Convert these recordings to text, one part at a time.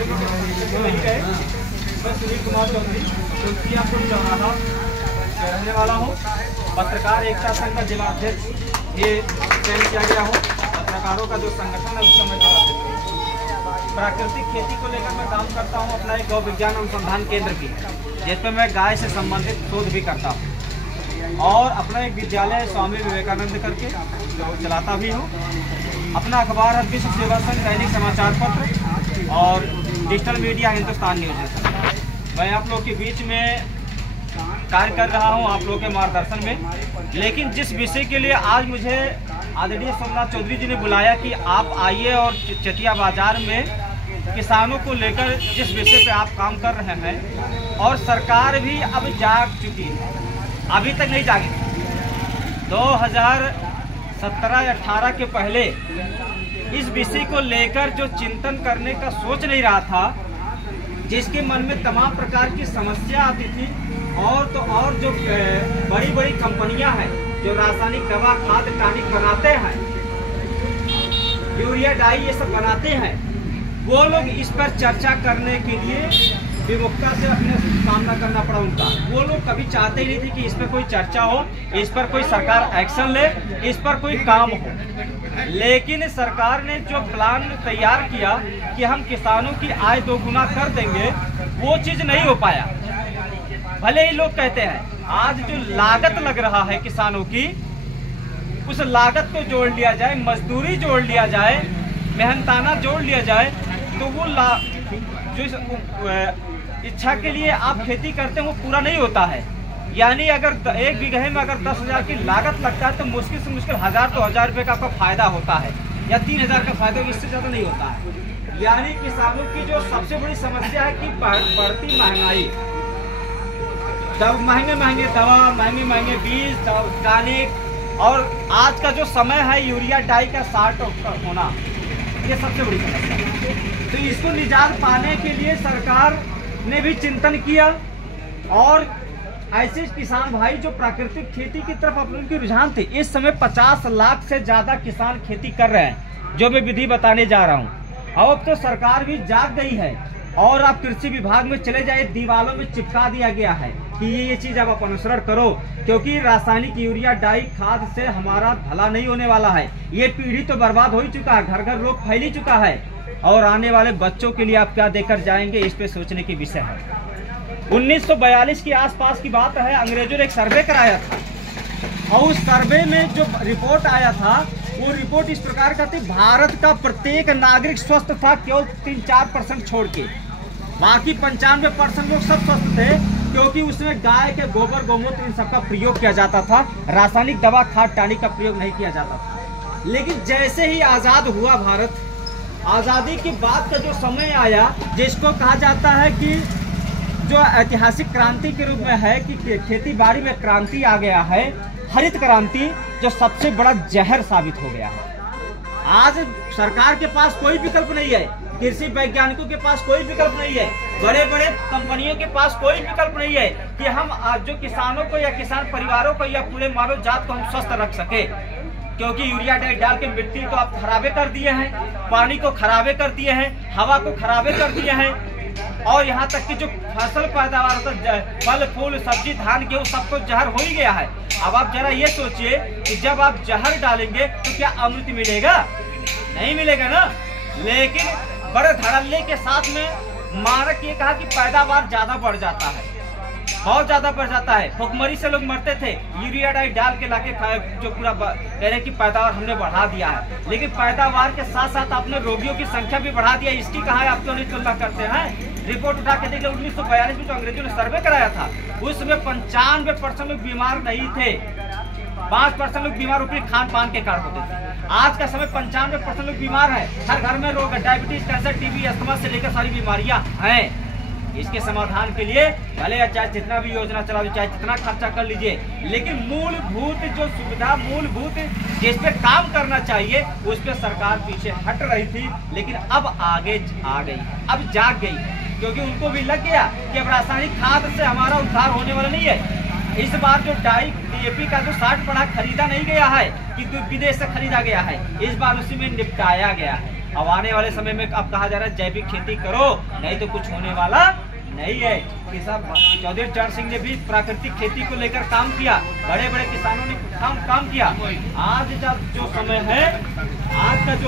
मैं सुनील कुमार चौधरी तुलसियापुर चौराहा रहने वाला हूँ। पत्रकार एकता संघ का जिला अध्यक्ष ये चयन किया गया हूँ। पत्रकारों का जो संगठन है उसका मैं जिला अध्यक्ष हूँ। प्राकृतिक खेती को लेकर मैं काम करता हूँ अपना एक गौ विज्ञान अनुसंधान केंद्र की, जिसमें मैं गाय से संबंधित शोध भी करता हूँ और अपना एक विद्यालय स्वामी विवेकानंद करके जो चलाता भी हूँ। अपना अखबार है विश्व सेवा संघ, दैनिक समाचार पत्र और डिजिटल मीडिया हिंदुस्तान न्यूज़। मैं आप लोग के बीच में कार्य कर रहा हूं आप लोग के मार्गदर्शन में। लेकिन जिस विषय के लिए आज मुझे आदरणीय सोमनाथ चौधरी जी ने बुलाया कि आप आइए और चटिया बाजार में किसानों को लेकर जिस विषय पे आप काम कर रहे हैं, और सरकार भी अब जाग चुकी है, अभी तक नहीं जागी। 2017-18 के पहले इस विषय को लेकर जो चिंतन करने का सोच नहीं रहा था, जिसके मन में तमाम प्रकार की समस्या आती थी, और तो और जो बड़ी बड़ी कंपनियां हैं जो रासायनिक दवा खाद टॉनिक बनाते हैं, यूरिया डाई ये सब बनाते हैं, वो लोग इस पर चर्चा करने के लिए विमुखता से अपने सामना करना पड़ा उनका। वो लोग कभी चाहते ही नहीं थे कि इस पर कोई चर्चा हो, इस पर कोई सरकार एक्शन ले, इस पर कोई काम हो। लेकिन सरकार ने जो प्लान तैयार किया कि हम किसानों की आय दोगुना कर देंगे, वो चीज़ नहीं हो पाया। भले ही लोग कहते हैं आज जो लागत लग रहा है किसानों की, उस लागत को जोड़ लिया जाए, मजदूरी जोड़ लिया जाए, मेहनताना जोड़ लिया जाए, तो वो जो इच्छा के लिए आप खेती करते हैं वो पूरा नहीं होता है। यानी अगर एक बीघे में अगर 10,000 की लागत लगता है तो मुश्किल से मुश्किल 1,000 तो 1,000 रुपये का आपका फायदा होता है, या 3,000 का फायदा, इससे ज़्यादा नहीं होता है। यानी किसानों की जो सबसे बड़ी समस्या है कि बढ़ती महंगाई, महंगे महंगे दवा, महंगे महंगे बीज, टॉनिक, और आज का जो समय है यूरिया डाई का शार्ट होना, ये सबसे बड़ी समस्या है। तो इसको निजात पाने के लिए सरकार ने भी चिंतन किया, और ऐसे किसान भाई जो प्राकृतिक खेती की तरफ अपने उनके रुझान थे, इस समय 50 लाख से ज्यादा किसान खेती कर रहे हैं, जो मैं विधि बताने जा रहा हूँ। अब तो सरकार भी जाग गई है, और आप कृषि विभाग में चले जाए, दीवारों में चिपका दिया गया है कि ये चीज आप अनुसरण करो, क्योंकि रासायनिक यूरिया डाई खाद से हमारा भला नहीं होने वाला है। ये पीढ़ी तो बर्बाद हो ही चुका है, घर घर रोग फैल ही चुका है, और आने वाले बच्चों के लिए आप क्या देकर जाएंगे, इस पे सोचने की विषय है। 1942 के आसपास की बात है, अंग्रेजों ने एक सर्वे कराया था, और उस सर्वे में जो रिपोर्ट आया था, वो रिपोर्ट इस प्रकार का थी, भारत का प्रत्येक नागरिक स्वस्थ था, केवल 3-4% छोड़ के, बाकी 95% लोग सब स्वस्थ थे, क्योंकि उसमें गाय के गोबर, गौमूत्र, इन सबका प्रयोग किया जाता था, रासायनिक दवा खाद टॉनिक का प्रयोग नहीं किया जाता था। लेकिन जैसे ही आज़ाद हुआ भारत, आज़ादी के बाद का जो समय आया, जिसको कहा जाता है कि जो ऐतिहासिक क्रांति के रूप में है, कि खेती बाड़ी में क्रांति आ गया है, हरित क्रांति, जो सबसे बड़ा जहर साबित हो गया है। आज सरकार के पास कोई विकल्प नहीं है, कृषि वैज्ञानिकों के पास कोई विकल्प नहीं है, बड़े बड़े कंपनियों के पास कोई विकल्प नहीं है कि हम जो किसानों को या किसान परिवारों को या पूरे मानव जात को हम स्वस्थ रख सके। क्योंकि यूरिया डाल के मिट्टी को आप खराबे कर दिए हैं, पानी को खराबे कर दिए हैं, हवा को खराबे कर दिए हैं, और यहाँ तक कि जो फसल पैदावार होता है, फल फूल सब्जी धान गेहूँ, सबको जहर हो ही गया है। अब आप जरा ये सोचिए कि जब आप जहर डालेंगे तो क्या अमृत मिलेगा? नहीं मिलेगा ना। लेकिन बड़े धड़ल्ले के साथ में मारक ये कहा कि पैदावार ज्यादा बढ़ जाता है, बहुत ज्यादा बढ़ जाता है। भुखमरी से लोग मरते थे, यूरिया डाई डाल के लाके खाए, जो पूरा कह रहे कि पैदावार हमने बढ़ा दिया है। लेकिन पैदावार के साथ साथ आपने रोगियों की संख्या भी बढ़ा दिया, इसकी कहा आप क्यों नहीं तुलना करते हैं? रिपोर्ट उठा के देख लो, 1942 में जो अंग्रेजों ने सर्वे कराया था, उसमें 95% लोग बीमार नहीं थे, 5% लोग बीमार ऊपरी खान पान के कारण होते थे। आज का समय 95% लोग बीमार है, हर घर में रोग है, डायबिटीज, कैंसर, टीबी, अस्थमा से लेकर सारी बीमारियां हैं। इसके समाधान के लिए भले चाहे जितना भी योजना चला लीजिए, चाहे जितना खर्चा कर लीजिए, लेकिन मूलभूत जो सुविधा, मूलभूत जिस पे काम करना चाहिए, उस पे सरकार पीछे हट रही थी। लेकिन अब आगे आ गई, अब जाग गई, क्योंकि उनको भी लग गया कि अब रासायनिक खाद से हमारा उद्धार होने वाला नहीं है। इस बार जो डाई डीएपी का जो 60 पड़ा खरीदा नहीं गया है कि विदेश से खरीदा गया है, इस बार उसी में निपटाया गया है। अब आने वाले समय में अब कहा जा रहा है जैविक खेती करो, नहीं तो कुछ होने वाला नहीं है। किसान चौधरी चरण सिंह ने भी प्राकृतिक खेती को लेकर काम किया, बड़े बड़े किसानों ने काम किया। आज का जो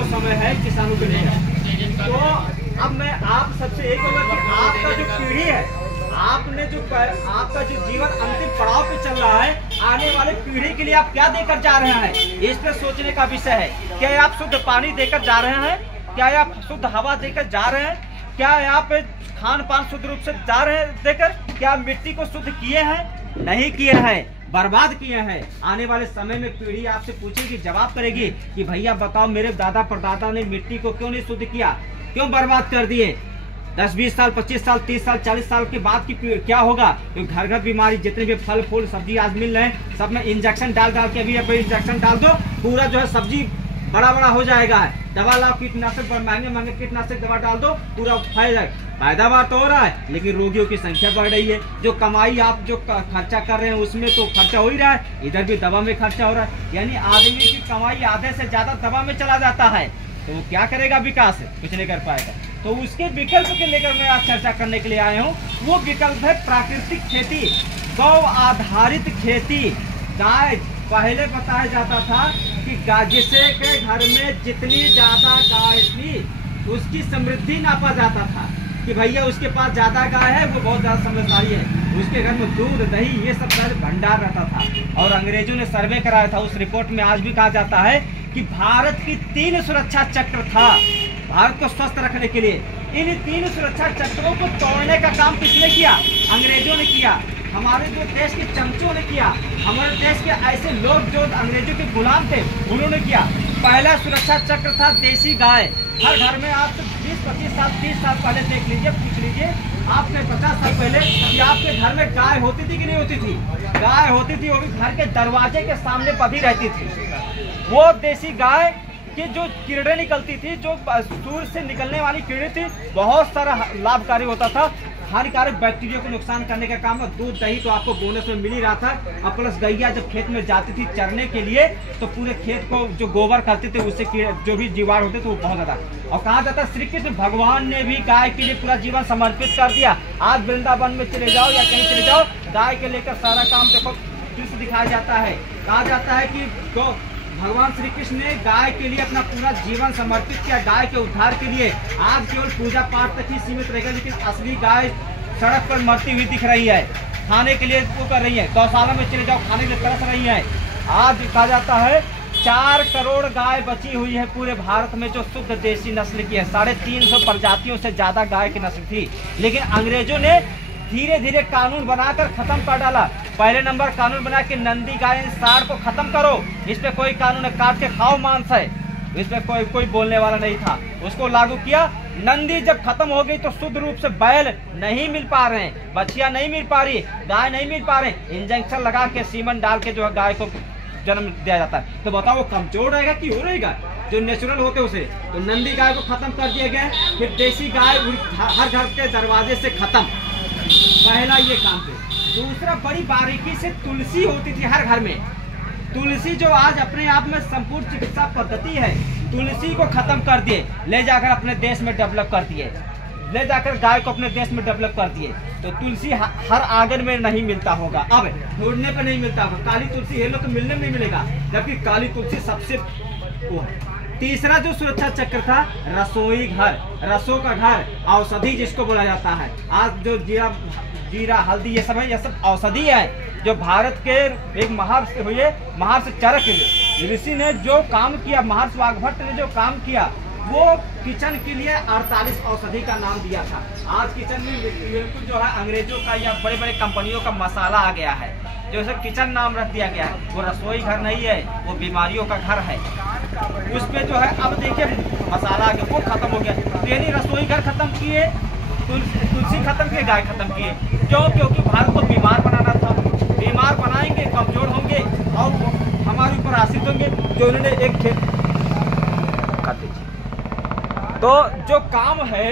समय है किसानों के लिए, तो अब मैं आप सबसे एक होगा कि आपका जो पीढ़ी है, आपका जो जीवन अंतिम पड़ाव पे चल रहा है, आने वाले पीढ़ी के लिए आप क्या देकर जा रहे हैं, इस पर सोचने का विषय है। क्या आप शुद्ध पानी देकर जा रहे हैं? क्या आप शुद्ध हवा देकर जा रहे हैं? क्या आप खान पान शुद्ध रूप से जा रहे हैं देकर? क्या मिट्टी को शुद्ध किए हैं? नहीं किए हैं, बर्बाद किए हैं। आने वाले समय में पीढ़ी आपसे पूछेगी, जवाब करेगी कि भैया बताओ मेरे दादा परदादा ने मिट्टी को क्यों नहीं शुद्ध किया, क्यों बर्बाद कर दिए? 10-20 साल, 25 साल, 30 साल, 40 साल के बाद की क्या होगा? तो घर घर बीमारी, जितने भी फल फूल सब्जी आज मिल रहे हैं, सब में इंजेक्शन डाल के, अभी इंजेक्शन डाल दो, पूरा जो है सब्जी बड़ा हो जाएगा। दवा लाओ, कीटनाशक महंगे कीटनाशक दवा डाल दो, पूरा फैल जाएगा। पैदावार तो हो रहा है, लेकिन रोगियों की संख्या बढ़ रही है। जो कमाई आप जो खर्चा कर रहे हैं उसमें तो खर्चा हो ही रहा है, इधर भी दवा में खर्चा हो रहा है। यानी आदमी की कमाई आधे से ज्यादा दवा में चला जाता है, तो वो क्या करेगा? विकास कुछ नहीं कर पाएगा। तो उसके विकल्प के लेकर मैं आज चर्चा करने के लिए आया हूँ। वो विकल्प है प्राकृतिक खेती, गौ आधारित खेती। गाय पहले बताया जाता था कि जिसे के घर में जितनी ज्यादा गाय थी उसकी समृद्धि नापा जाता था, कि भैया उसके पास ज्यादा गाय है, वो बहुत ज्यादा समझदारी है, उसके घर में दूध दही ये सब भंडार रहता था। और अंग्रेजों ने सर्वे कराया था, उस रिपोर्ट में आज भी कहा जाता है कि भारत की 3 सुरक्षा चक्र था भारत को स्वस्थ रखने के लिए। इन 3 सुरक्षा चक्रों को तोड़ने का काम किसने किया? अंग्रेजों ने किया। हमारे जो देश के चमचों ने किया, हमारे देश के ऐसे लोग जो अंग्रेजों के गुलाम थे उन्होंने किया। पहला सुरक्षा चक्र था देसी गाय। हर घर में आप 20-25 साल 30 साल पहले देख लीजिए, पूछ लीजिए आपने 50 साल पहले कि आपके घर में गाय होती थी कि नहीं होती थी? गाय होती थी, वो भी घर के दरवाजे के सामने बंधी रहती थी। वो देसी गाय की जो किरणें निकलती थी, जो सूर्य से निकलने वाली किरणें थी, बहुत सारा लाभकारी होता था। हानिकारक बैक्टीरिया को नुकसान करने का काम। दूध दही तो आपको बोनस में मिल ही रहा था। और प्लस गैया जब खेत में जाती थी चरने के लिए, तो पूरे खेत को जो गोबर करते थे उससे जो भी जीवाणु होते थे वो बहुत ज्यादा। और कहा जाता है श्री कृष्ण भगवान ने भी गाय के लिए पूरा जीवन समर्पित कर दिया। आज वृंदावन में चले जाओ या कहीं चले जाओ, गाय के लेकर सारा काम देखो दृश्य दिखाया जाता है। कहा जाता है कि भगवान श्री कृष्ण ने गाय के लिए अपना पूरा जीवन समर्पित किया, गाय के उद्धार के लिए। आज केवल पूजा पाठ तक ही सीमित रहेगा, लेकिन असली गाय सड़क पर मरती हुई दिख रही है, खाने के लिए वो कर रही है। गौशाला में चले जाओ, खाने के लिए तरस रही है। आज कहा जाता है 4 करोड़ गाय बची हुई है पूरे भारत में जो शुद्ध देसी नस्ल की है। 350 प्रजातियों से ज्यादा गाय की नस्ल थी, लेकिन अंग्रेजों ने धीरे धीरे कानून बनाकर खत्म कर डाला। पहले नंबर कानून बना के नंदी गाय साड़ को खत्म करो, इस पे कोई कानून है, काट के खाओ मांस है, इस पे कोई बोलने वाला नहीं था। उसको लागू किया। नंदी जब खत्म हो गई तो शुद्ध रूप से बैल नहीं मिल पा रहे हैं, बछिया नहीं मिल पा रही, गाय नहीं मिल पा रहे। इंजेक्शन लगा के सीमन डाल के जो है गाय को जन्म दिया जाता है। तो बताओ वो कमजोर रहेगा कि हो रहेगा जो नेचुरल होते उसे? तो नंदी गाय को खत्म कर दिया गया। फिर देसी गाय हर घर के दरवाजे से खत्म, पहला ये काम थे। दूसरा, बड़ी बारीकी से तुलसी होती थी हर घर में। तुलसी जो आज अपने आप में संपूर्ण चिकित्सा पद्धति है, तुलसी को खत्म कर दिए, ले जाकर अपने देश में डेवलप कर दिए, ले जाकर गाय को अपने देश में डेवलप कर दिए। तो तुलसी हर आंगन में नहीं मिलता होगा, अब ढूंढने पे नहीं मिलता होगा। काली तुलसी है लो तो मिलने में नहीं मिलेगा, जबकि काली तुलसी सबसे वो है। तीसरा जो सुरक्षा चक्र था, रसोई घर, रसों का घर, औषधि जिसको बोला जाता है। आज जो जीरा हल्दी ये सब है, ये सब औषधि है। जो भारत के एक महर्षि चरक ऋषि ने जो काम किया, महर्षि वाघभट्ट ने जो काम किया, वो किचन के लिए 48 औषधि का नाम दिया था। आज किचन में बिल्कुल जो है अंग्रेजों का या बड़े बड़े कंपनियों का मसाला आ गया है, जो उसे किचन नाम रख दिया गया है। वो रसोई घर नहीं है, वो बीमारियों का घर है। उस पे जो है अब देखिए मसाला आ गया, वो खत्म हो गया। यानी रसोई घर खत्म किए, तुलसी खत्म किए, गाय खत्म किए। क्यों? क्योंकि भारत को बीमार बनाना था। बीमार बनाएंगे, कमजोर होंगे और हमारे ऊपर आश्रित होंगे। जो उन्होंने एक खेत तो जो काम है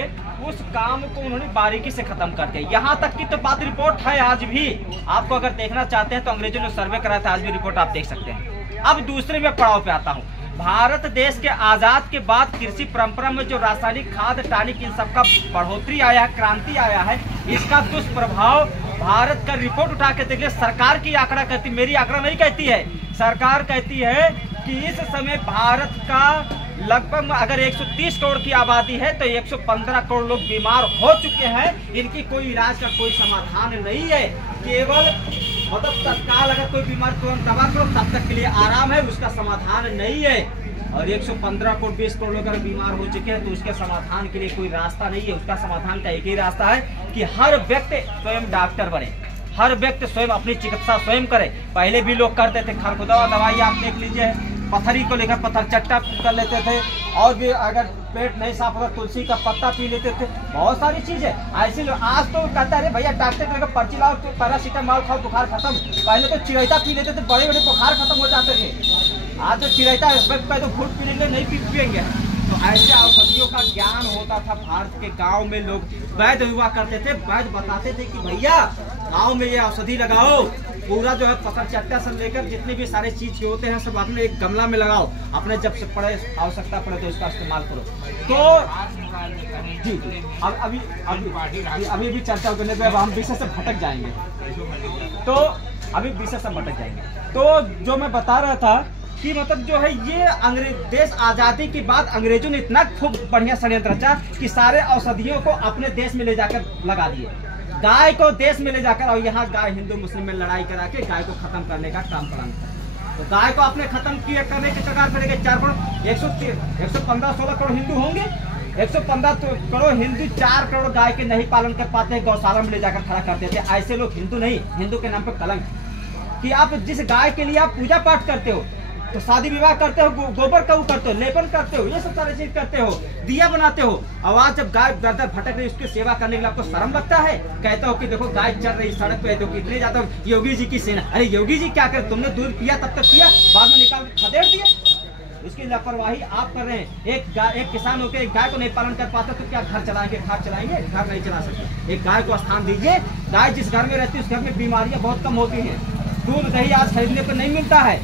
उस काम को उन्होंने बारीकी से खत्म कर दिया। यहाँ तक की तो बात रिपोर्ट है आज भी। आपको अगर देखना चाहते हैं तो अंग्रेजों ने सर्वे कराया था, आज भी रिपोर्ट आप देख सकते हैं। अब दूसरे में पड़ाव पे आता हूँ। भारत देश के आज़ाद के बाद कृषि परंपरा में जो रासायनिक खाद टॉनिक इन सब का बढ़ोतरी आया है, क्रांति आया है, इसका दुष्प्रभाव भारत का रिपोर्ट उठा के देखिए। सरकार की आंकड़ा कहती, मेरी आंकड़ा नहीं कहती है, सरकार कहती है कि इस समय भारत का लगभग अगर 130 करोड़ की आबादी है तो 115 करोड़ लोग बीमार हो चुके हैं। इनकी कोई इलाज का कोई समाधान नहीं है, केवल मतलब तत्काल अगर कोई बीमार तुरंत दवा करो तब तक के लिए आराम है, उसका समाधान नहीं है। और 115 करोड़ 20 करोड़ लोग अगर बीमार हो चुके हैं तो उसके समाधान के लिए कोई रास्ता नहीं है। उसका समाधान का एक ही रास्ता है कि हर व्यक्ति स्वयं डॉक्टर बने, हर व्यक्ति स्वयं अपनी चिकित्सा स्वयं करे। पहले भी लोग करते थे, खरखुदा दवाई आप देख लीजिए, पथरी को लेकर पत्थर चट्टा कर लेते थे, और भी अगर पेट नहीं साफ होगा तुलसी का पत्ता पी लेते थे, बहुत सारी चीजें ऐसी लोग। आज तो कहता है भैया डॉक्टर के लेकर पर्ची लाओ, तो पैरासीटामोल खाओ बुखार खत्म। पहले तो चिरैता पी लेते थे, बड़े बड़े बुखार खत्म हो जाते थे। आज तो चिरैता तो घूट पी लेंगे, नहीं पिएंगे। तो ऐसे औषधियों का ज्ञान होता था भारत के गांव में, लोग वैद्य हुआ करते थे, वैद्य बताते थे कि भैया गांव में ये औषधि लगाओ, पूरा जो है पत्थर चट्टा से लेकर जितने भी सारे चीज होते हैं सब अपने एक गमला में लगाओ, अपने जब से पड़े आवश्यकता पड़े तो उसका इस्तेमाल करो। तो जी अभी चर्चा करने पे अब हम विषय से भटक जाएंगे, तो अभी विषय से भटक जाएंगे। तो जो मैं बता रहा था कि मतलब जो है ये अंग्रेज देश आज़ादी के बाद अंग्रेजों ने इतना खूब बढ़िया षड्यंत्र रचा कि सारे औषधियों को अपने देश में ले जाकर लगा दिए, गाय को देश में ले जाकर, और यहाँ गाय हिंदू मुस्लिम में लड़ाई करा के गाय को खत्म करने का काम प्लान था। तो गाय को आपने खत्म किए करने के कगार पर 4 करोड़ 115-16 करोड़ हिंदू होंगे, 115 करोड़ हिंदू 4 करोड़ गाय के नहीं पालन कर पाते, गौशाला में ले जाकर खड़ा करते थे। ऐसे लोग हिंदू नहीं, हिंदू के नाम पर कलंक कि आप जिस गाय के लिए आप पूजा पाठ करते हो, तो शादी विवाह करते हो, गोबर का करते हो, लेपन करते हो, ये सब सारी चीज करते हो, दिया बनाते हो, आवाज जब गाय दर दर भटक रही उसकी सेवा करने के लिए आपको शर्म लगता है? कहते हो कि देखो गाय चल रही सड़क पे, तो कितने ज्यादा योगी जी की सेना। अरे योगी जी क्या कर, तुमने दूध पिया तब तक पिया, बाद में निकाल के खदेड़ दिया। उसकी लापरवाही आप कर रहे हैं। एक किसान होकर एक गाय को नहीं पालन कर पाता तो क्या घर चलाएंगे? घर चलाएंगे? घर नहीं चला सकते। एक गाय को स्थान दीजिए। गाय जिस घर में रहती है उस घर में बीमारियां बहुत कम होती हैं। दूध दही आज खरीदने पर नहीं मिलता है।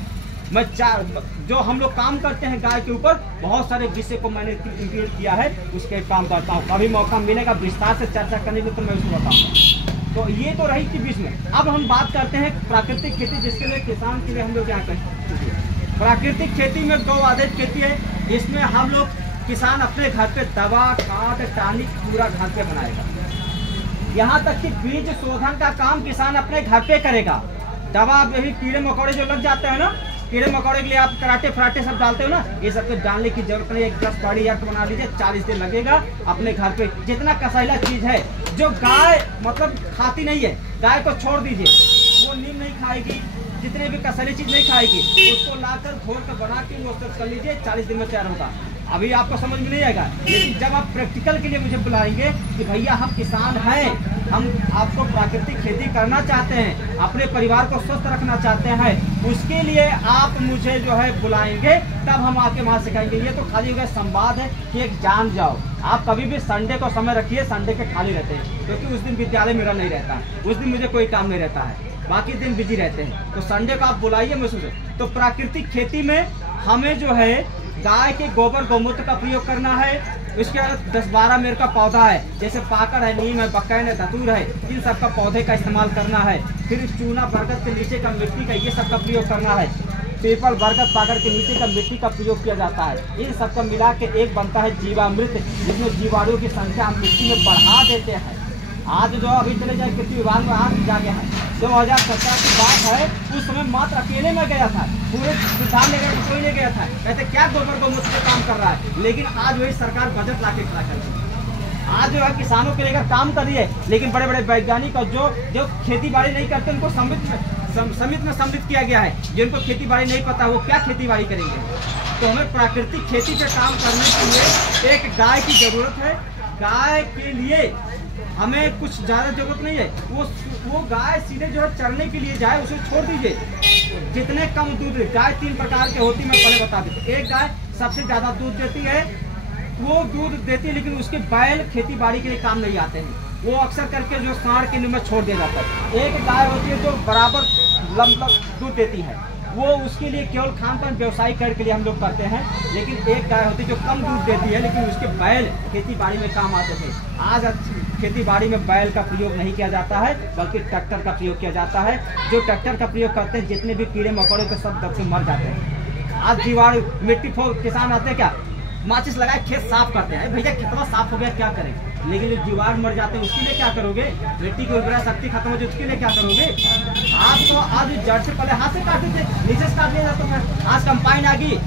जो हम लोग काम करते हैं गाय के ऊपर, बहुत सारे विषय को मैंने इंक्लूड किया है, उसके काम करता हूँ। कभी मौका मिलेगा विस्तार से चर्चा करने के तो मैं उसको बताऊंगा। तो ये तो रही थी बीच में। अब हम बात करते हैं प्राकृतिक खेती, जिसके लिए किसान के लिए हम लोग क्या करते हैं। प्राकृतिक खेती में 2 आधारित खेती है। इसमें हम लोग किसान अपने घर पे दवा खाद टॉनिक पूरा घर पे बनाएगा। यहाँ तक कि बीज शोधन का काम किसान अपने घर पे करेगा। दवा यही कीड़े मकोड़े जो लग जाते हैं ना, कीड़े मकोड़े के लिए आप कराटे फराटे सब डालते हो ना, ये सब कुछ डालने की जरूरत नहीं। एक 10 बड़ी अर्थ बना लीजिए, 40 दिन लगेगा अपने घर पे। जितना कसैला चीज है जो गाय मतलब खाती नहीं है, गाय को छोड़ दीजिए, वो नीम नहीं खाएगी, जितने भी कसैली चीज नहीं खाएगी, उसको लाकर घोल कर बना के वो कर लीजिए, 40 दिन में तैयार होगा। अभी आपको समझ में नहीं आएगा, लेकिन जब आप प्रैक्टिकल के लिए मुझे बुलाएंगे कि भैया हम किसान हैं, हम आपको प्राकृतिक खेती करना चाहते हैं, अपने परिवार को स्वस्थ रखना चाहते हैं, उसके लिए आप मुझे जो है बुलाएंगे, तब हम आके वहाँ सिखाएंगे। ये तो खाली हो गया संवाद है कि एक जान जाओ। आप कभी भी संडे को समय रखिए, संडे के खाली रहते हैं, क्योंकि उस दिन विद्यालय मेरा नहीं रहता, उस दिन मुझे कोई काम नहीं रहता है, बाकी दिन बिजी रहते हैं। तो संडे को आप बुलाइए मुझसे। तो प्राकृतिक खेती में हमें जो है गाय के गोबर गौमूत्र का प्रयोग करना है। उसके बाद 10-12 मेर का पौधा है, जैसे पाकड़ है, नीम है, बकैन है, धतूर है, इन सब का पौधे का इस्तेमाल करना है। फिर चूना बरगद के नीचे का मिट्टी का, ये सब का प्रयोग करना है। पीपल बरगद पाकड़ के नीचे का मिट्टी का प्रयोग किया जाता है। इन सब का मिला के एक बनता है जीवामृत, जिसमें जीवाणुओं की संख्या हम मिट्टी में बढ़ा देते हैं। आज जो अभी चले जाए कृषि विभाग में आज जा गया है, 2017 की बात है, उस समय मात्र अकेले में गया था, पूरे किसान ले गया, कोई नहीं गया था। कहते क्या गोबर गौमूत्र पे काम कर रहा है, लेकिन आज वही सरकार बजट ला के खड़ा कर रही है। आज जो है किसानों के लेकर काम कर रही है, लेकिन बड़े बड़े वैज्ञानिक और जो खेती बाड़ी नहीं करते उनको समिति में सम्मिलित किया गया है। जिनको खेती बाड़ी नहीं पता वो क्या खेती बाड़ी करेंगे। तो हमें प्राकृतिक खेती पे काम करने के लिए एक गाय की जरूरत है। गाय के लिए हमें कुछ ज़्यादा जरूरत नहीं है। वो गाय सीधे जो है चरने के लिए जाए, उसे छोड़ दीजिए। जितने कम दूध, गाय 3 प्रकार की होती, मैं पहले बता देता हूँ। एक गाय सबसे ज़्यादा दूध देती है, वो दूध देती है लेकिन उसके बैल खेती बाड़ी के लिए काम नहीं आते हैं, वो अक्सर करके जो सांड के में छोड़ दिया जाता है। एक गाय होती है जो बराबर दूध देती है, वो उसके लिए केवल खान पान व्यवसाय के लिए हम लोग करते हैं। लेकिन एक गाय होती है जो कम दूध देती है, लेकिन उसके बैल खेती बाड़ी में काम आते थे। आज खेती बाड़ी में बैल का प्रयोग नहीं किया जाता है, बल्कि ट्रैक्टर का प्रयोग किया जाता है। जो ट्रैक्टर का प्रयोग करते हैं, जितने भी कीड़े मकोड़े के सब दब से मर जाते हैं। आज जीवाणु मिट्टी किसान आते हैं, क्या माचिस लगाए खेत साफ करते हैं, भैया कितना साफ हो गया क्या करें, लेकिन जो जीवाणु मर जाते हैं उसके लिए क्या करोगे? मिट्टी की उर्वरा शक्ति खत्म हो जाए उसके लिए क्या करोगे? आप तो आज जड़ से पहले हाथ से काटते थे, नीचे से काट लिया जाता था। आज कंपाइन आ गई,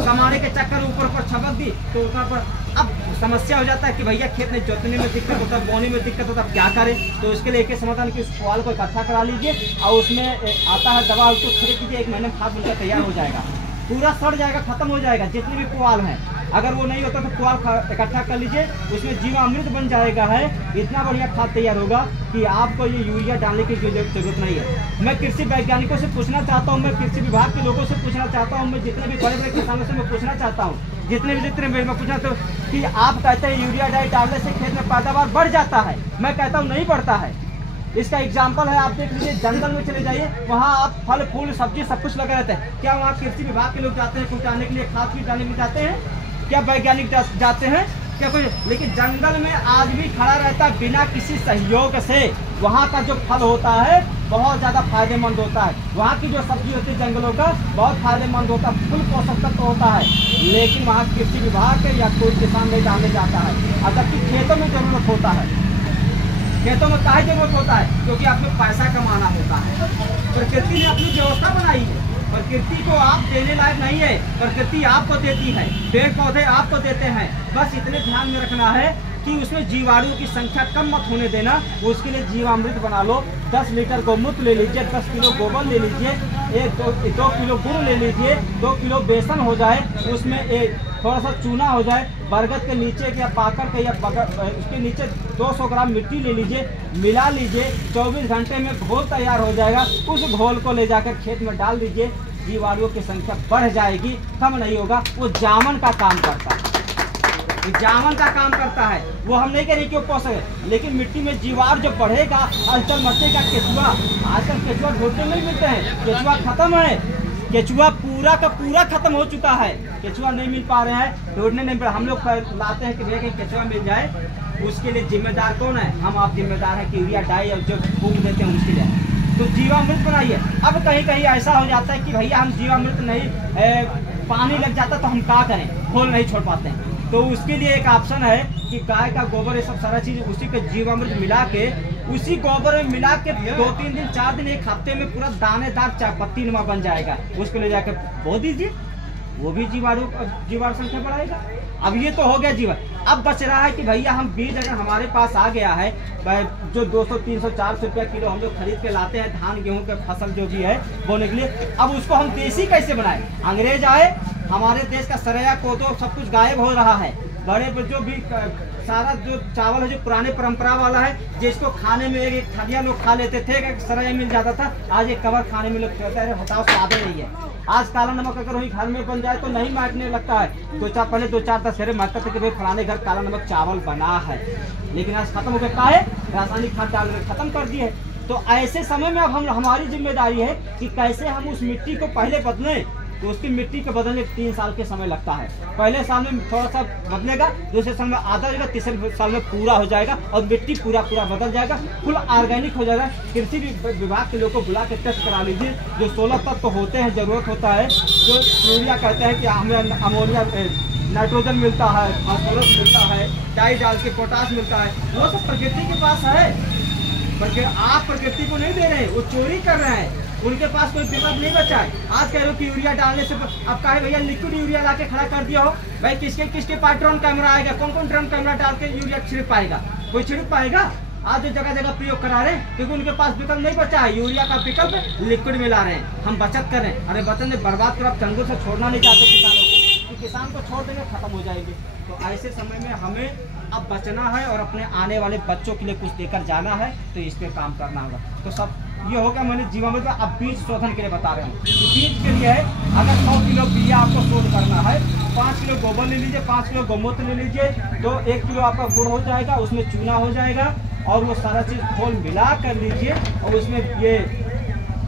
समाने के चक्कर ऊपर छपक दी तो ऊपर पर अब समस्या हो जाता है कि भैया खेत में जोतने में दिक्कत होता है, बोने में दिक्कत होता है, क्या करें? तो इसके लिए एक समाधान कि उस पुआल को इकट्ठा करा लीजिए और उसमें आता है दवा, उसको छिड़क दीजिए, 1 महीने में खाद बनकर तैयार हो जाएगा, पूरा सड़ जाएगा, खत्म हो जाएगा जितने भी पुआल हैं। अगर वो नहीं होता तो पुआल इकट्ठा कर लीजिए, उसमें जीवामृत बन जाएगा है, इतना बढ़िया खाद तैयार होगा कि आपको ये यूरिया डालने की जरूरत नहीं है। मैं कृषि वैज्ञानिकों से पूछना चाहता हूँ, मैं कृषि विभाग के लोगों से पूछना चाहता हूँ, मैं जितने भी बड़े बड़े किसानों से मैं पूछना चाहता हूँ, जितने मैं पूछना तो कि आप कहते हैं यूरिया डाई डालने से खेत में पैदावार बढ़ जाता है, मैं कहता हूँ नहीं बढ़ता है। इसका एग्जाम्पल है, आप देख लीजिए, जंगल में चले जाइए, वहाँ आप फल फूल सब्जी सब कुछ लगे रहते हैं, क्या वहाँ कृषि विभाग के लोग जाते हैं कुछ डालने के लिए, खाद बीज डालने के लिए जाते हैं? क्या वैज्ञानिक जाते हैं क्या कोई? लेकिन जंगल में आदमी खड़ा रहता है बिना किसी सहयोग से, वहाँ का जो फल होता है बहुत ज़्यादा फायदेमंद होता है, वहाँ की जो सब्जी होती है जंगलों का बहुत फायदेमंद होता है, फुल पोषक तत्व होता है, लेकिन वहाँ कृषि विभाग या कोई किसान नहीं डालने जाता है। अगर कि खेतों में जरूरत होता है, खेतों में काहे जरूरत होता है? क्योंकि आपको पैसा कमाना होता है। प्रकृति ने अपनी व्यवस्था बनाई है, प्रकृति को आप देने लायक नहीं है, प्रकृति आपको देती है, पेड़ पौधे आपको देते हैं, बस इतने ध्यान में रखना है कि उसमें जीवाणुओं की संख्या कम मत होने देना। उसके लिए जीवामृत बना लो, 10 लीटर गौमूत्र ले लीजिए, 10 किलो गोबर ले लीजिए, 2 किलो गुड़ ले लीजिए, 2 किलो बेसन हो जाए, उसमें थोड़ा सा चूना हो जाए, बरगद के नीचे या पाकड़ के या उसके नीचे 200 ग्राम मिट्टी ले लीजिए, मिला लीजिए, 24 घंटे में घोल तैयार हो जाएगा। उस घोल को ले जाकर खेत में डाल दीजिए, जीवाणुओं की संख्या बढ़ जाएगी, कम नहीं होगा। वो जामन का काम करता है, जामन का काम करता है, वो हम नहीं कह रहे कि वो पोषक है, लेकिन मिट्टी में जीवाणु जो बढ़ेगा, आजकल मचेगा केचुआ, आजकल केचुआ ढूंढने नहीं मिलते हैं, केचुआ खत्म है, केचुआ पूरा का पूरा खत्म हो चुका है, केचुआ नहीं मिल पा रहे हैं, ढूंढने नहीं मिल रहा। हम लोग लाते हैं कि भैया कहीं केचुआ मिल जाए, उसके लिए जिम्मेदार कौन है? हम आप जिम्मेदार हैं कि यूरिया डाई और जो फूक देते हैं उसके लिए तो जीवामृत बनाइए। अब कहीं कहीं ऐसा हो जाता है कि भैया हम जीवामृत नहीं, पानी लग जाता तो हम क्या करें, घोल नहीं छोड़ पाते हैं, तो उसके लिए एक ऑप्शन है कि गाय का गोबर ये सब सारा चीज उसी के जीवामृत मिला के, उसी गोबर में मिला के 2-3 दिन 4 दिन 1 हफ्ते में पूरा दानेदार चाय पत्ती नुमा बन जाएगा, उसको ले जाकर बो दीजिए, वो भी जीवाणु संख्या बढ़ाएगा। अब ये तो हो गया जीवन। अब बच रहा है कि भैया हम बीज अगर हमारे पास आ गया है, जो 200, 300, 400 रुपया किलो हम लोग खरीद के लाते हैं धान गेहूं के फसल जो भी है बोने के लिए, अब उसको हम देसी कैसे बनाए? अंग्रेज आए, हमारे देश का सरया कोदो सब कुछ गायब हो रहा है, बड़े जो भी सारा जो चावल है जो पुराने परंपरा वाला है, जिसको खाने में एक थालियां लोग खा लेते थे, सरया मिल जाता था, आज एक कवर खाने में लोग कहते हैं हटाओ स्वाद नहीं है। आज काला नमक अगर वही घर में बन जाए तो नहीं मारने लगता है, पहले 2-4 फेरे मारता था कि भाई फलाने घर काला नमक चावल बना है, लेकिन आज खत्म हो गया, का है रासायनिक खाद डाल के खत्म कर दिए। तो ऐसे समय में अब हमारी जिम्मेदारी है कि कैसे हम उस मिट्टी को पहले बदलें, तो उसकी मिट्टी को बदलने 3 साल के समय लगता है। पहले साल में थोड़ा सा बदलेगा, दूसरे साल में आधा हो जाएगा, तीसरे साल में पूरा हो जाएगा और मिट्टी पूरा बदल जाएगा, फुल ऑर्गेनिक हो जाएगा। कृषि विभाग के लोगों को बुला के टेस्ट करा लीजिए, जो 16 तत्व होते हैं जरूरत होता है, जो यूरिया कहते हैं कि हमें अमोनिया नाइट्रोजन मिलता है, फास्फोरस मिलता है, डाई डाल के पोटास मिलता है, वो सब प्रकृति के पास है, बल्कि आप प्रकृति को नहीं दे रहे, वो चोरी कर रहे हैं, उनके पास कोई विकल्प नहीं बचा है। आज कह रहे हो कि यूरिया डालने से, अब कहे भैया लिक्विड यूरिया ला के खड़ा कर दिया हो, भाई किसके पास ड्रोन कैमरा आएगा, कौन ड्रोन कैमरा डाल के यूरिया छिड़क पाएगा? कोई छिड़क पाएगा? आज जो जगह जगह प्रयोग करा रहे हैं, क्योंकि उनके पास विकल्प नहीं बचा है, यूरिया का विकल्प लिक्विड में ला रहे हैं, हम बचत कर रहे हैं। अरे बचत में बर्बाद कर, आप चंगुल से छोड़ना नहीं चाहते किसानों को, कि किसान को छोड़ देंगे खत्म हो जाएंगे। तो ऐसे समय में हमें अब बचना है और अपने आने वाले बच्चों के लिए कुछ देकर जाना है, तो इस पे काम करना होगा। तो सब ये होगा, मैंने जीवामृत में अब बीज शोधन के लिए बता रहे हूँ। तो बीज के लिए है, अगर 100 किलो बिया आपको शोध करना है, 5 किलो गोबर ले लीजिए, 5 किलो गौमूत्र ले लीजिए, तो 1 किलो आपका गुड़ हो जाएगा, उसमें चूना हो जाएगा, और वो सारा चीज़ घोल मिला कर लीजिए, और उसमें ये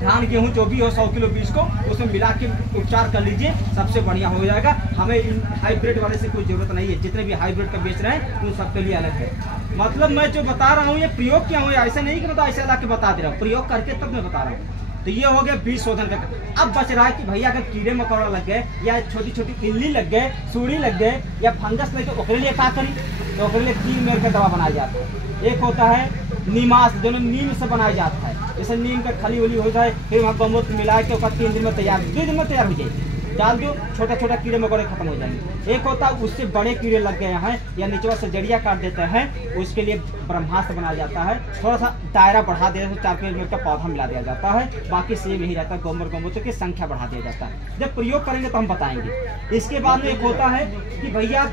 धान गेहूँ जो भी हो 100 किलो बीज को उसमें मिला के उपचार कर लीजिए, सबसे बढ़िया हो जाएगा। हमें इन हाइब्रिड वाले से कोई ज़रूरत नहीं है, जितने भी हाइब्रिड का बेच रहे हैं उन सबके लिए अलग है। मतलब मैं जो बता रहा हूँ ये प्रयोग क्या हुआ, ऐसा नहीं कि मतलब ऐसे ला के बता दे रहा हूँ, प्रयोग करके तब मैं बता रहा हूँ। तो ये हो गया बीज शोधन का। अब बच रहा है कि भैया अगर कीड़े मकोड़ा लग गए या छोटी छोटी इल्ली लग गए, सूड़ी लग गए या फंगस लग गए, तो उसके लिए क्या करी? तो उसके लिए 3 मेल का दवा बनाया जाता है। एक होता है नीमास, जो नीम से बनाया जाता है, जैसे नीम का खली उली हो जाए, फिर वहाँ गौमूत्र मिला के 3 दिन में तैयार, 2 दिन में तैयार हो जाएगी, डाल दो, छोटा छोटा कीड़े मकोड़े खत्म हो जाएंगे। एक होता है उससे बड़े कीड़े लग गए हैं या नीचवा से जड़िया काट देते हैं, उसके लिए ब्रह्मास्त्र बनाया जाता है, थोड़ा सा दायरा बढ़ा दिया, 4-5 मिनट का पौधा मिला दिया जाता है, बाकी से यही रहता है, गौमूत्र की संख्या बढ़ा दिया जाता है। जब प्रयोग करेंगे तो हम बताएंगे। इसके बाद में एक होता है कि भैया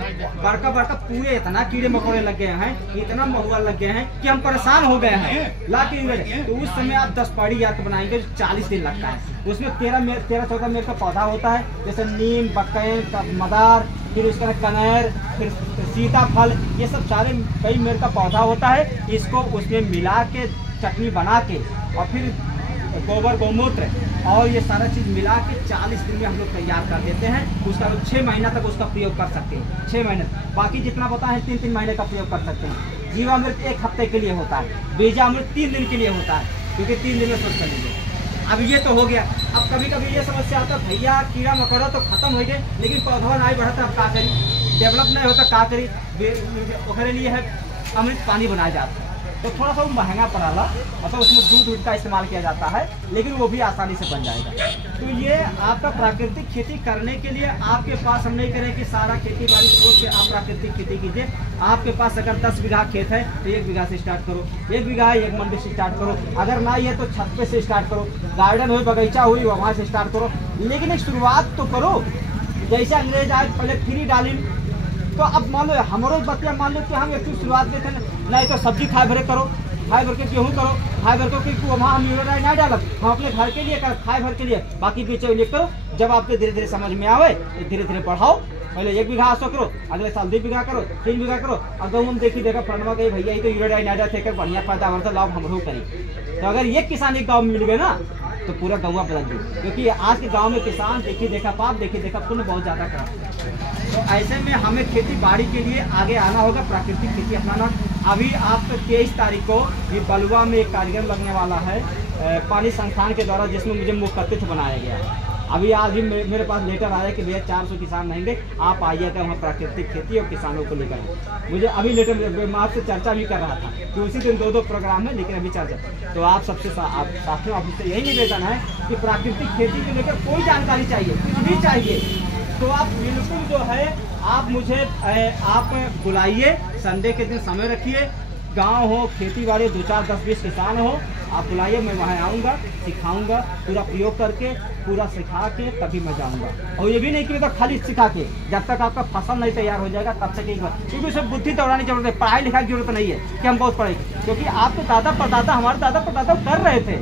बड़का बड़का पूरे इतना कीड़े मकोड़े लग गए हैं, इतना महुआ लग गए हैं कि हम परेशान हो गए हैं ला के, तो उस समय आप 10 पौड़ी याद बनाएंगे, 40 दिन लगता है। उसमें 13-14 मिनट का पौधा होता है, जैसे नीम, बक्कैन, मदार, फिर उसके बाद कनेर, फिर सीताफल, ये सब सारे कई मिनट का पौधा होता है। इसको उसमें मिला के चटनी बना के और फिर गोबर गौमूत्र और ये सारा चीज़ मिला के 40 दिन में हम लोग तैयार कर देते हैं। उसका 6 महीना तक उसका प्रयोग कर सकते हैं, 6 महीने। बाकी जितना पता है 3-3 महीने का प्रयोग कर सकते हैं। जीवामृत 1 हफ्ते के लिए होता है, बीजामृत 3 दिन के लिए होता है, क्योंकि 3 दिन में स्वस्थ कर लीजिए। अब ये तो हो गया। अब कभी कभी ये समस्या आता है भैया कीड़ा मकोड़ा तो खत्म हो गए, लेकिन पौधा नहीं बढ़ता, अब क्या करी? डेवलप नहीं होता, क्या करी? उसके लिए है अमृत पानी बनाया जाता है, तो थोड़ा सा वो महंगा पड़ा, मतलब उसमें दूध का इस्तेमाल किया जाता है, लेकिन वो भी आसानी से बन जाएगा। तो ये आपका प्राकृतिक खेती करने के लिए आपके पास, हम नहीं करें कि सारा खेती बाड़ी छोड़ के आप प्राकृतिक खेती कीजिए। आपके पास अगर 10 बीघा खेत है तो 1 बीघा से स्टार्ट करो, 1 बीघा है 1 मंडी से स्टार्ट करो, अगर नहीं है तो छत पे से स्टार्ट करो, गार्डन हुई बगीचा हुई वहाँ से स्टार्ट करो, लेकिन एक शुरुआत तो करो। जैसे अंग्रेज आज पहले फ्री डाली, तो अब मान लो हमारे बच्चे मान लो कि हम एक शुरुआत में थे, नहीं तो सब्जी खाए भरे करो, खाए भर के गेहूँ करो, खाए भर के वहाँ हम यूरिया नहीं डालब, हम अपने घर के लिए कर, खाए भर के लिए, बाकी पीछे लिए करो। जब आपके धीरे धीरे समझ में आवे तो धीरे धीरे बढ़ाओ। पहले 1 बीघा आसो करो, अगले साल 2 बीघा करो, 3 बीघा करो। अब हम देखी देखा फलवा गई भैया ये तो यूरिया नहीं थे, बढ़िया फायदा तो लाभ हम लोग करें। तो अगर ये किसान एक गाँव में मिल गए ना तो पूरा गाँव बदल गई, क्योंकि आज के गाँव में किसान देखी देखा पाप, देखी देखा पुण्य बहुत ज़्यादा करते हैं। तो ऐसे में हमें खेती बाड़ी के लिए आगे आना होगा, प्राकृतिक खेती अपनाना। अभी आपको 23 तारीख को ये बलुआ में एक कार्यक्रम लगने वाला है पानी संस्थान के द्वारा, जिसमें मुझे मुख्य अतिथि बनाया गया है। अभी आज ही मेरे पास लेटर आया कि भैया 400 किसान रहेंगे, आप आइएगा वहाँ प्राकृतिक खेती और किसानों को लेकर। मुझे अभी लेटर, मैं आपसे चर्चा भी कर रहा था कि उसी दिन 2 प्रोग्राम है, लेकिन अभी चर्चा। तो आप सबसे साथियों आपसे यही निवेदन है कि प्राकृतिक खेती को लेकर कोई जानकारी चाहिए, कुछ भी चाहिए तो आप बिल्कुल जो है आप मुझे आप बुलाइए, संडे के दिन समय रखिए, गांव हो, खेती बाड़ी 2, 4, 10, 20 किसान हो, आप बुलाइए, मैं वहाँ आऊँगा, सिखाऊंगा, पूरा प्रयोग करके, पूरा सिखा के तभी मैं जाऊँगा। और ये भी नहीं कि मतलब खाली सिखा के, जब तक आपका फसल नहीं तैयार हो जाएगा तब तक एक बार, क्योंकि उसमें बुद्धि दौड़ानी जरूरत है, पढ़ाई लिखाई की जरूरत नहीं है कि हम बहुत पढ़ेंगे, क्योंकि आपके दादा परदादा, हमारे दादा परदादा कर रहे थे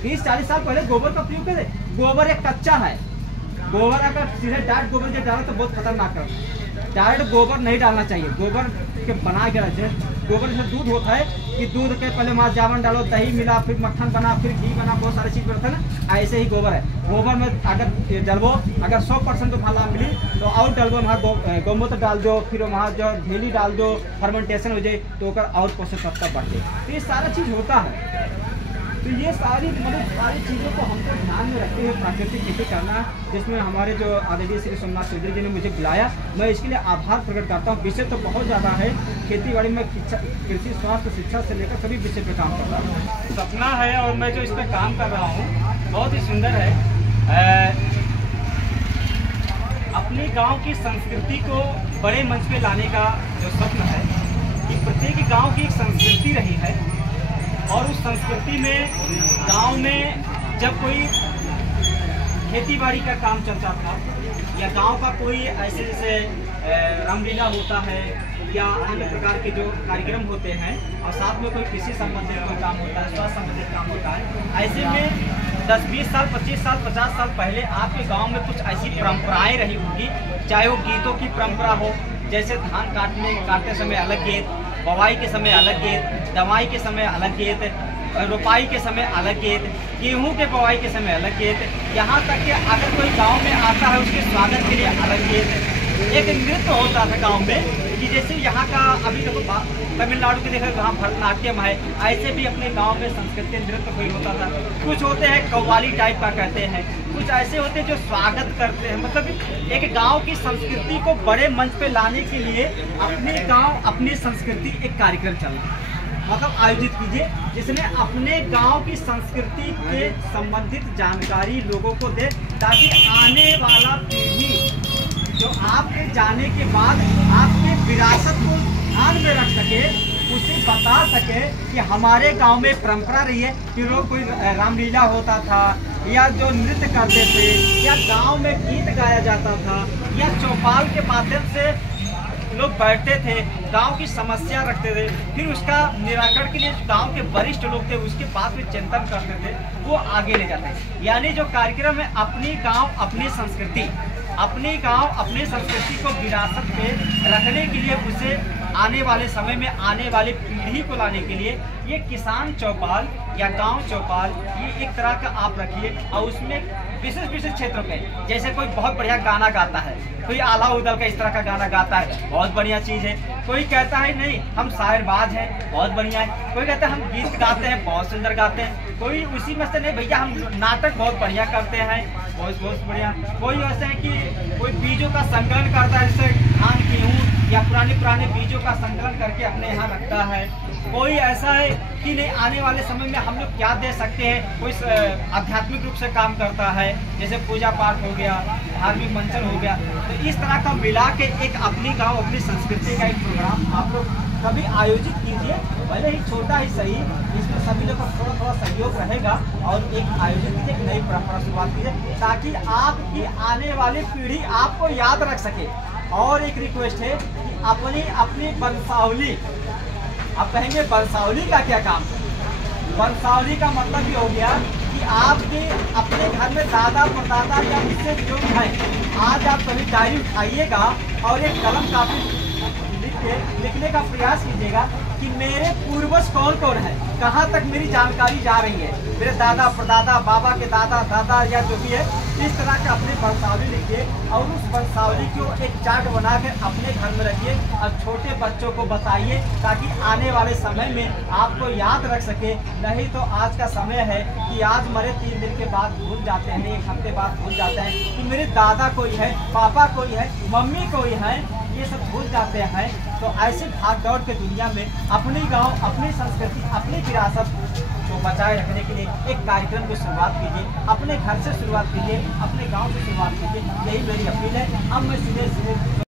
30-40 साल पहले गोबर का प्रयोग करे। गोबर एक कच्चा है, गोबर अगर सीधे डायरेक्ट गोबर जो डालो तो बहुत खतरनाक है, डायरेक्ट गोबर नहीं डालना चाहिए। गोबर के बना के रखे, गोबर से दूध होता है कि दूध के पहले वहाँ जावन डालो, दही मिला, फिर मक्खन बना, फिर घी बना, बहुत सारी चीज़ बनता है ना, ऐसे ही गोबर है। गोबर में अगर डलबो, अगर 100% तो फला मिली तो और डलबो, वहाँ गौमूत्र डाल दो, फिर वहाँ जो ढेली डाल दो, फर्मेंटेशन हो जाए तो और पोषक तत्व बढ़ते, तो ये सारा चीज़ होता है। तो ये सारी सारी चीज़ों को हमको ध्यान में रखते हुए प्राकृतिक खेती करना, जिसमें हमारे जो आदरणीय श्री सोमनाथ चौधरी जी ने मुझे बुलाया, मैं इसके लिए आभार प्रकट करता हूँ। विषय तो बहुत ज़्यादा है, खेती बाड़ी में कृषि स्वास्थ्य शिक्षा से लेकर सभी विषय पर काम कर रहा हूँ। सपना है और मैं जो इस पर काम कर रहा हूँ बहुत ही सुंदर है। अपने गाँव की संस्कृति को बड़े मंच पे लाने का जो स्वप्न है कि प्रत्येक गाँव की एक संस्कृति रही है, और उस संस्कृति में गांव में जब कोई खेतीबाड़ी का काम चलता था या गांव का कोई ऐसे जैसे रामलीला होता है या अन्य प्रकार के जो कार्यक्रम होते हैं, और साथ में कोई कृषि संबंधित कोई काम होता है, स्वास्थ्य संबंधित काम होता है, ऐसे में 10-20 साल 25 साल 50 साल पहले आपके गांव में कुछ ऐसी परंपराएं रही होगी, चाहे वो गीतों की परंपरा हो, जैसे धान काटते समय अलग गीत, बवाई के समय अलग गीत, दवाई के समय अलग गीत, रोपाई के समय अलग गीत, गेहूं के बुआई के समय अलग गीत, यहाँ तक कि अगर कोई गांव में आता है उसके स्वागत के लिए अलग गीत। एक नृत्य होता था गांव में कि जैसे यहाँ का अभी देखो तमिलनाडु के देखो वहाँ भरतनाट्यम है, ऐसे भी अपने गांव में संस्कृति नृत्य कोई होता था। कुछ होते हैं कव्वाली टाइप का कहते हैं, कुछ ऐसे होते हैं जो स्वागत करते हैं। मतलब एक गांव की संस्कृति को बड़े मंच पे लाने के लिए अपने गांव अपनी संस्कृति एक कार्यक्रम चल मतलब आयोजित कीजिए जिसमें अपने गांव की संस्कृति के संबंधित जानकारी लोगों को दे, ताकि आने वाला पीढ़ी जो आपके जाने के बाद आपके विरासत को ध्यान में रख सके, उसे बता सके कि हमारे गांव में परंपरा रही है कि लोग कोई रामलीला होता था, या जो नृत्य करते थे, या गांव में गीत गाया जाता था, या चौपाल के माध्यम से लोग बैठते थे, गांव की समस्या रखते थे, फिर उसका निराकरण के लिए गांव के वरिष्ठ लोग थे उसके बाद में चिंतन करते थे, वो आगे ले जाते हैं। यानी जो कार्यक्रम है अपनी गांव अपनी संस्कृति, अपनी गांव अपनी संस्कृति को विरासत पे रखने के लिए, उसे आने वाले समय में आने वाली पीढ़ी को लाने के लिए ये किसान चौपाल या गांव चौपाल ये एक तरह का आप रखिए। और उसमें विशेष विशेष क्षेत्रों पे जैसे कोई बहुत बढ़िया गाना गाता है, कोई आला उदल का इस तरह का गाना गाता है, बहुत बढ़िया चीज़ है। कोई कहता है नहीं हम शायरबाज हैं, बहुत बढ़िया है। कोई कहता है हम गीत गाते हैं, बहुत सुंदर गाते हैं। कोई उसी में से नहीं भैया हम नाटक बहुत बढ़िया करते हैं, बहुत बहुत बढ़िया। कोई ऐसा है कि कोई बीजों का संकलन करता है, जैसे धान गेहूँ या पुराने बीजों का संकलन करके अपने यहाँ रखता है। कोई ऐसा है कि नहीं आने वाले समय में हम लोग क्या दे सकते हैं, कोई आध्यात्मिक रूप से काम करता है, जैसे पूजा पाठ हो गया, धार्मिक मंचन हो गया। तो इस तरह का मिला के एक अपनी गांव अपनी संस्कृति का एक प्रोग्राम आप लोग कभी आयोजित कीजिए, भले ही छोटा ही सही, इसमें सभी लोग का थोड़ा थोड़ा सहयोग रहेगा, और एक आयोजित कीजिए, एक नई परंपरा शुरुआत कीजिए, ताकि आपकी आने वाली पीढ़ी आपको याद रख सके। और एक रिक्वेस्ट है कि अपनी वंशावली, आप कहेंगे वंशावली का क्या काम है? वंशावली का मतलब ये हो गया कि आपके अपने घर में दादा परदादा या उससे जो है, आज आप कभी डायरी उठाइएगा और एक कलम काफी लिखने का प्रयास कीजिएगा कि मेरे पूर्वज कौन कौन है, कहाँ तक मेरी जानकारी जा रही है, मेरे दादा परदादा, बाबा के दादा दादा या जो भी है, इस तरह का अपनी वंशावली लिखिए और उस वंशावली को एक चार्ट बनाकर अपने घर में रखिए और छोटे बच्चों को बताइए, ताकि आने वाले समय में आपको याद रख सके। नहीं तो आज का समय है कि आज मरे 3 दिन के बाद भूल जाते हैं, 1 हफ्ते बाद भूल जाते हैं कि मेरे दादा कोई है, पापा कोई है, मम्मी कोई है, ये सब भूल जाते हैं। तो ऐसे भाग दौड़ के दुनिया में अपनी गांव अपनी संस्कृति अपनी विरासत को बचाए रखने के लिए एक कार्यक्रम की शुरुआत कीजिए, अपने घर से शुरुआत कीजिए, अपने गांव से शुरुआत कीजिए, यही मेरी अपील है। अब मैं सीधे